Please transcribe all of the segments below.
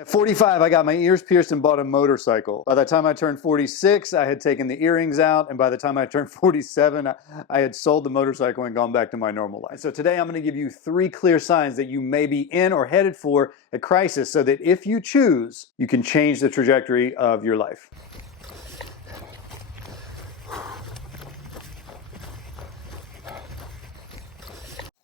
At 45, I got my ears pierced and bought a motorcycle. By the time I turned 46, I had taken the earrings out, and by the time I turned 47, I had sold the motorcycle and gone back to my normal life. So today I'm going to give you 3 clear signs that you may be in or headed for a crisis, so that if you choose, you can change the trajectory of your life.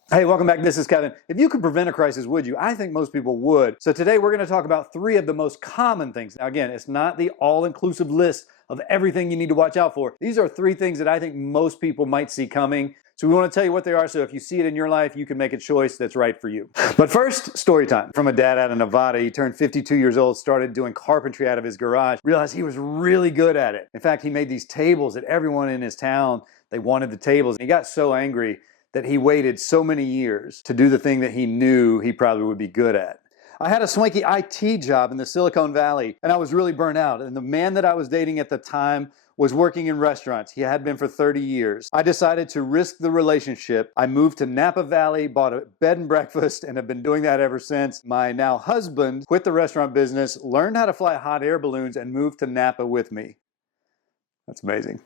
Hey, welcome back. This is Kevin. If you could prevent a crisis, would you? I think most people would. So today we're going to talk about 3 of the most common things. Now again, it's not the all-inclusive list of everything you need to watch out for. These are 3 things that I think most people might see coming. So we want to tell you what they are, so if you see it in your life, you can make a choice that's right for you. But first, story time. From a dad out of Nevada, he turned 52 years old, started doing carpentry out of his garage, realized he was really good at it. In fact, he made these tables that everyone in his town, they wanted the tables. And he got so angry that he waited so many years to do the thing that he knew he probably would be good at. I had a swanky IT job in the Silicon Valley, and I was really burnt out. And the man that I was dating at the time was working in restaurants. He had been for 30 years. I decided to risk the relationship. I moved to Napa Valley, bought a bed and breakfast, and have been doing that ever since. My now husband quit the restaurant business, learned how to fly hot air balloons, and moved to Napa with me. That's amazing.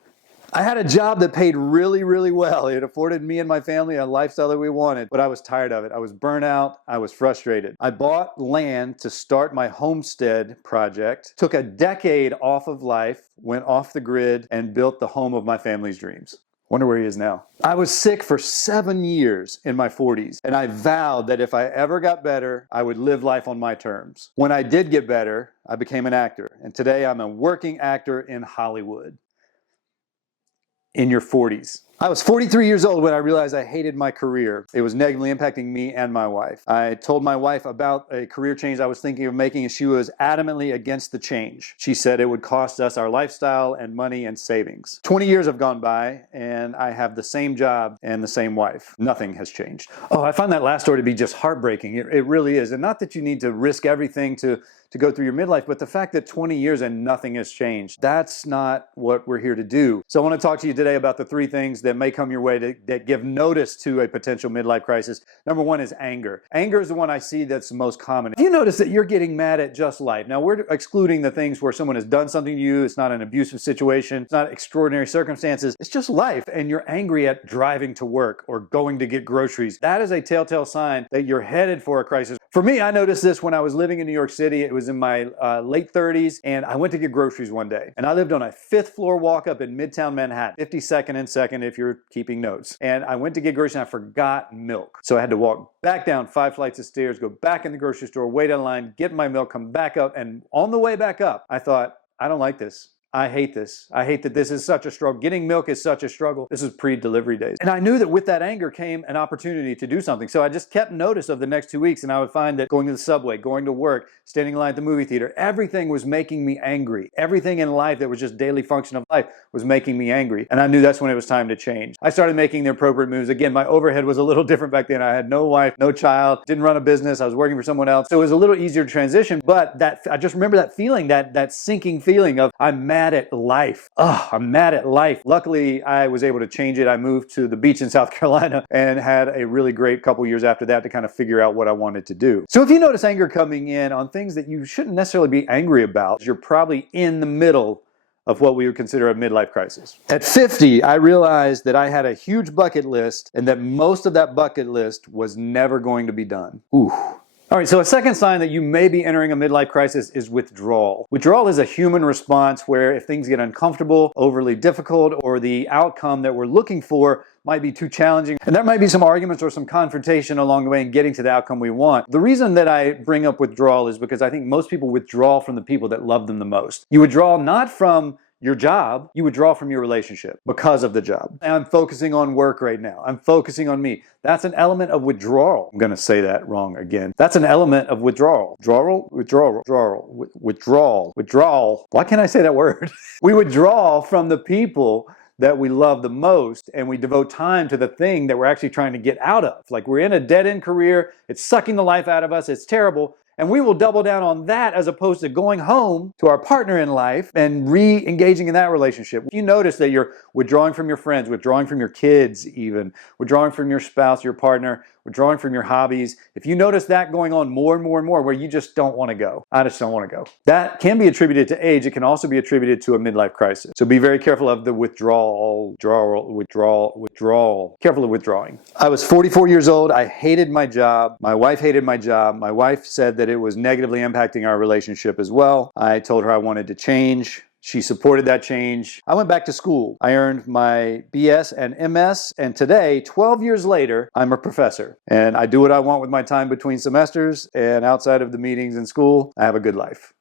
I had a job that paid really, really well. It afforded me and my family a lifestyle that we wanted, but I was tired of it. I was burnt out. I was frustrated. I bought land to start my homestead project, took a decade off of life, went off the grid, and built the home of my family's dreams. Wonder where he is now. I was sick for 7 years in my 40s, and I vowed that if I ever got better, I would live life on my terms. When I did get better, I became an actor, and today I'm a working actor in Hollywood. In your 40s. I was 43 years old when I realized I hated my career. It was negatively impacting me and my wife. I told my wife about a career change I was thinking of making, and she was adamantly against the change. She said it would cost us our lifestyle and money and savings. 20 years have gone by, and I have the same job and the same wife. Nothing has changed. Oh, I find that last story to be just heartbreaking. It really is. And not that you need to risk everything to go through your midlife, but the fact that 20 years and nothing has changed, that's not what we're here to do. So I want to talk to you today about the 3 things that may come your way that give notice to a potential midlife crisis. Number 1 is anger. Anger is the one I see that's the most common. If you notice that you're getting mad at just life, now we're excluding the things where someone has done something to you, it's not an abusive situation, it's not extraordinary circumstances, it's just life, and you're angry at driving to work or going to get groceries. That is a telltale sign that you're headed for a crisis. For me, I noticed this when I was living in New York City. It was in my late 30s, and I went to get groceries one day. And I lived on a 5th floor walk up in Midtown Manhattan, 52nd and 2nd if you're keeping notes. And I went to get groceries and I forgot milk. So I had to walk back down 5 flights of stairs, go back in the grocery store, wait in line, get my milk, come back up. And on the way back up, I thought, I don't like this. I hate this. I hate that this is such a struggle. Getting milk is such a struggle. This is pre-delivery days. And I knew that with that anger came an opportunity to do something. So I just kept notice of the next 2 weeks, and I would find that going to the subway, going to work, standing in line at the movie theater, everything was making me angry. Everything in life that was just daily function of life was making me angry. And I knew that's when it was time to change. I started making the appropriate moves. Again, my overhead was a little different back then. I had no wife, no child, didn't run a business. I was working for someone else. So it was a little easier to transition, but I just remember that feeling, that sinking feeling of I'm mad at life. I'm mad at life. Luckily, I was able to change it. I moved to the beach in South Carolina and had a really great couple years after that to kind of figure out what I wanted to do. So if you notice anger coming in on things that you shouldn't necessarily be angry about, you're probably in the middle of what we would consider a midlife crisis. At 50, I realized that I had a huge bucket list and that most of that bucket list was never going to be done. Ooh. All right, so a second sign that you may be entering a midlife crisis is withdrawal. Withdrawal is a human response where if things get uncomfortable, overly difficult, or the outcome that we're looking for might be too challenging, and there might be some arguments or some confrontation along the way in getting to the outcome we want. The reason that I bring up withdrawal is because I think most people withdraw from the people that love them the most. You withdraw not from your job, you withdraw from your relationship because of the job. And I'm focusing on work right now. I'm focusing on me. That's an element of withdrawal. I'm going to say that wrong again. That's an element of withdrawal. Withdrawal. Why can't I say that word? We withdraw from the people that we love the most, and we devote time to the thing that we're actually trying to get out of. Like we're in a dead-end career, it's sucking the life out of us, it's terrible, and we will double down on that as opposed to going home to our partner in life and re-engaging in that relationship. You notice that you're withdrawing from your friends, withdrawing from your kids even, withdrawing from your spouse, your partner, withdrawing from your hobbies, if you notice that going on more and more and more where you just don't want to go, I just don't want to go, that can be attributed to age. It can also be attributed to a midlife crisis. So be very careful of the withdrawal. Careful of withdrawing. I was 44 years old. I hated my job. My wife hated my job. My wife said that it was negatively impacting our relationship as well. I told her I wanted to change. She supported that change. I went back to school. I earned my BS and MS, and today, 12 years later, I'm a professor. And I do what I want with my time between semesters, and outside of the meetings in school, I have a good life.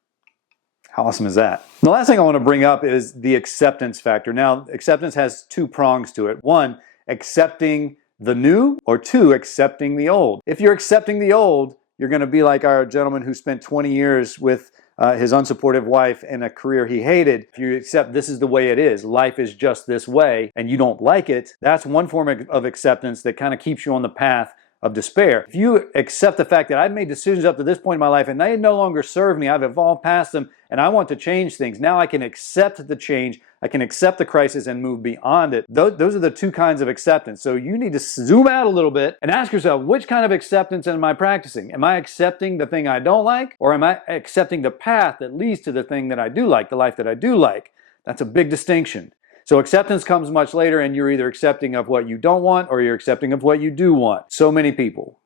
How awesome is that? The last thing I want to bring up is the acceptance factor. Now, acceptance has two prongs to it. One, accepting the new, or two, accepting the old. If you're accepting the old, you're going to be like our gentleman who spent 20 years with his unsupportive wife in a career he hated. If you accept this is the way it is, life is just this way, and you don't like it, that's one form of acceptance that kind of keeps you on the path of despair. If you accept the fact that I've made decisions up to this point in my life and they no longer serve me, I've evolved past them, and I want to change things. Now I can accept the change, I can accept the crisis and move beyond it. Those are the two kinds of acceptance. So you need to zoom out a little bit and ask yourself, which kind of acceptance am I practicing? Am I accepting the thing I don't like, or am I accepting the path that leads to the thing that I do like, the life that I do like? That's a big distinction. So acceptance comes much later, and you're either accepting of what you don't want or you're accepting of what you do want. So many people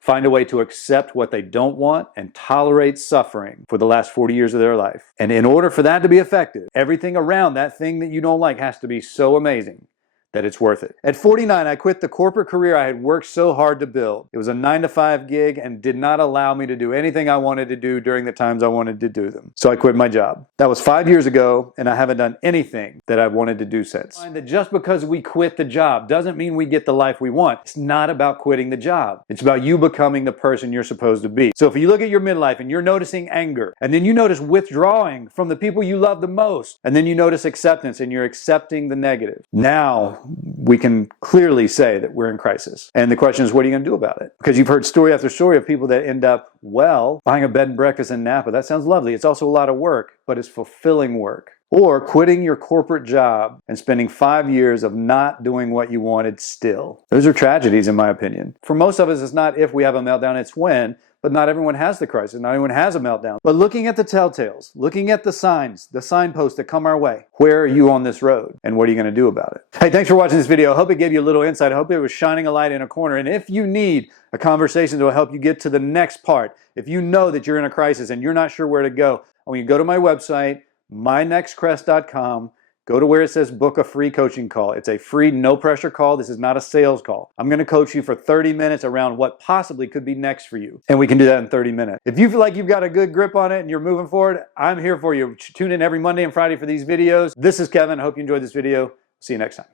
find a way to accept what they don't want and tolerate suffering for the last 40 years of their life. And in order for that to be effective, everything around that thing that you don't like has to be so amazing that it's worth it. At 49, I quit the corporate career I had worked so hard to build. It was a 9-to-5 gig and did not allow me to do anything I wanted to do during the times I wanted to do them. So I quit my job. That was 5 years ago, and I haven't done anything that I've wanted to do since. That just because we quit the job doesn't mean we get the life we want. It's not about quitting the job. It's about you becoming the person you're supposed to be. So if you look at your midlife and you're noticing anger, and then you notice withdrawing from the people you love the most, and then you notice acceptance and you're accepting the negative, now we can clearly say that we're in crisis. And the question is, what are you going to do about it? Because you've heard story after story of people that end up, well, buying a bed and breakfast in Napa. That sounds lovely. It's also a lot of work, but it's fulfilling work. Or quitting your corporate job and spending 5 years of not doing what you wanted still. Those are tragedies, in my opinion. For most of us, it's not if we have a meltdown, it's when. But not everyone has the crisis. Not everyone has a meltdown. But looking at the telltales, looking at the signs, the signposts that come our way, where are you on this road? And what are you going to do about it? Hey, thanks for watching this video. I hope it gave you a little insight. I hope it was shining a light in a corner. And if you need a conversation that will help you get to the next part, if you know that you're in a crisis and you're not sure where to go, I want you to go to my website, mynextcrest.com. Go to where it says book a free coaching call. It's a free, no pressure call. This is not a sales call. I'm going to coach you for 30 minutes around what possibly could be next for you. And we can do that in 30 minutes. If you feel like you've got a good grip on it and you're moving forward, I'm here for you. Tune in every Monday and Friday for these videos. This is Kevin. I hope you enjoyed this video. See you next time.